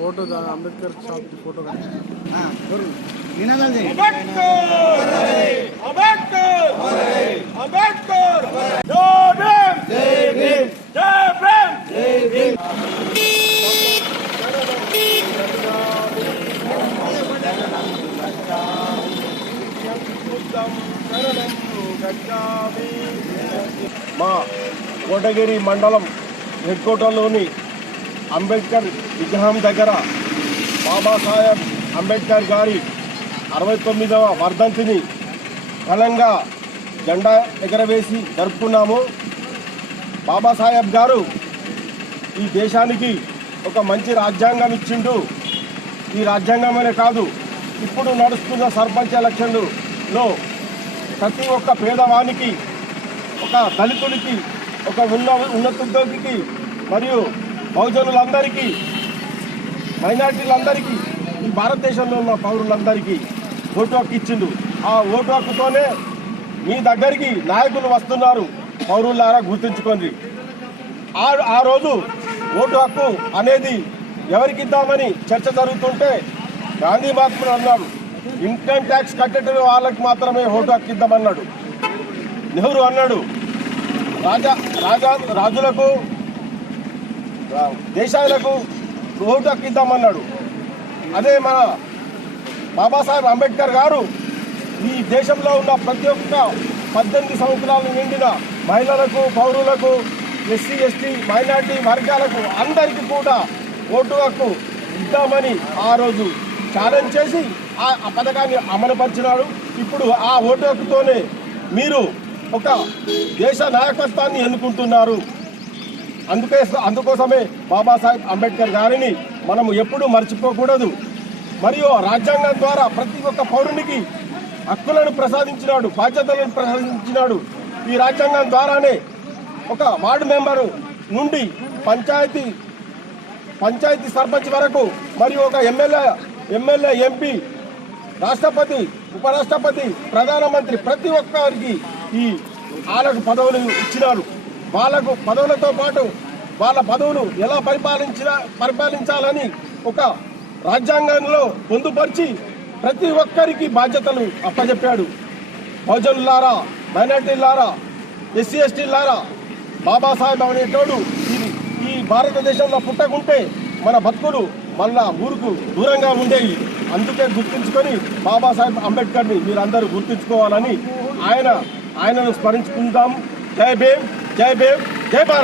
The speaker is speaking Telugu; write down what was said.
फोटो अंबेडकर साहब की फोटो మా కోటగిరి మండలం హెడ్ క్వార్టర్లోని అంబేద్కర్ విగ్రహం దగ్గర బాబాసాహెబ్ అంబేద్కర్ గారి 69వ వర్ధంతిని ఘనంగా జెండా ఎగరవేసి జరుపుకున్నాము. బాబాసాహెబ్ గారు ఈ దేశానికి ఒక మంచి రాజ్యాంగం ఇచ్చిండు. ఈ రాజ్యాంగమనే కాదు, ఇప్పుడు నడుస్తున్న సర్పంచ్ ఎలక్షన్లో ప్రతి ఒక్క పేదవానికి, ఒక దళితుడికి, ఒక ఉన్నతోద్యోగికి మరియు బహుజనులందరికీ, మైనార్టీలందరికీ, ఈ భారతదేశంలో ఉన్న పౌరులందరికీ ఓటు హక్కు ఇచ్చిండు. ఆ ఓటు హక్కుతోనే మీ దగ్గరికి నాయకులు వస్తున్నారు. పౌరులారా గుర్తుంచుకోండి. ఆ రోజు ఓటు హక్కు అనేది ఎవరికి ఇద్దామని చర్చ జరుగుతుంటే గాంధీ మహాత్ముడు అన్నాడు, ఇన్కమ్ ట్యాక్స్ కట్టేట వాళ్ళకి మాత్రమే ఓటు హక్కు ఇద్దామన్నాడు. నెహ్రూ అన్నాడు, రాజులకు, దేశాలకు ఓటు హక్కు ఇద్దామన్నాడు. అదే మన బాబాసాహెబ్ అంబేద్కర్ గారు ఈ దేశంలో ఉన్న ప్రతి ఒక్క 18 సంవత్సరాలు నిండిన మహిళలకు, పౌరులకు, ఎస్సీ ఎస్టీ మైనార్టీ వర్గాలకు అందరికీ కూడా ఓటు హక్కు ఇద్దామని ఆ రోజు ఛాలెంజ్ చేసి ఆ పథకాన్ని అమలుపరిచినాడు. ఇప్పుడు ఆ ఓటు హక్కుతోనే మీరు ఒక దేశ నాయకత్వాన్ని ఎన్నుకుంటున్నారు. అందుకోసమే బాబాసాహెబ్ అంబేద్కర్ గారిని మనము ఎప్పుడూ మర్చిపోకూడదు. మరియు రాజ్యాంగం ద్వారా ప్రతి ఒక్క పౌరునికి హక్కులను ప్రసాదించినాడు, బాధ్యతలను ప్రసాదించినాడు. ఈ రాజ్యాంగం ద్వారానే ఒక వార్డు మెంబరు నుండి పంచాయతీ సర్పంచ్ వరకు, మరియు ఒక ఎమ్మెల్యే, ఎంపీ, రాష్ట్రపతి, ఉపరాష్ట్రపతి, ప్రధానమంత్రి ప్రతి ఒక్కరికి వాళ్ళకు పదవులు ఇచ్చినారు. వాళ్ళకు పదవులతో పాటు వాళ్ళ పదవులు ఎలా పరిపాలించాలని ఒక రాజ్యాంగంలో పొందుపరిచి ప్రతి ఒక్కరికి బాధ్యతలు అప్పచెప్పాడు. బహుజనులారా, మైనార్టీలారా, ఎస్సీ ఎస్టీలారా, బాబాసాహెబ్ అనేటోడు ఈ భారతదేశంలో పుట్టకుంటే మన బతుకులు మళ్ళా ఊరుకు దూరంగా ఉండేవి. అందుకే గుర్తుంచుకొని బాబాసాహెబ్ అంబేద్కర్ని మీరందరూ గుర్తుంచుకోవాలని ఆయనను స్మరించుకుందాం. జై భీమ్, జై భీమ్, జై భారత్.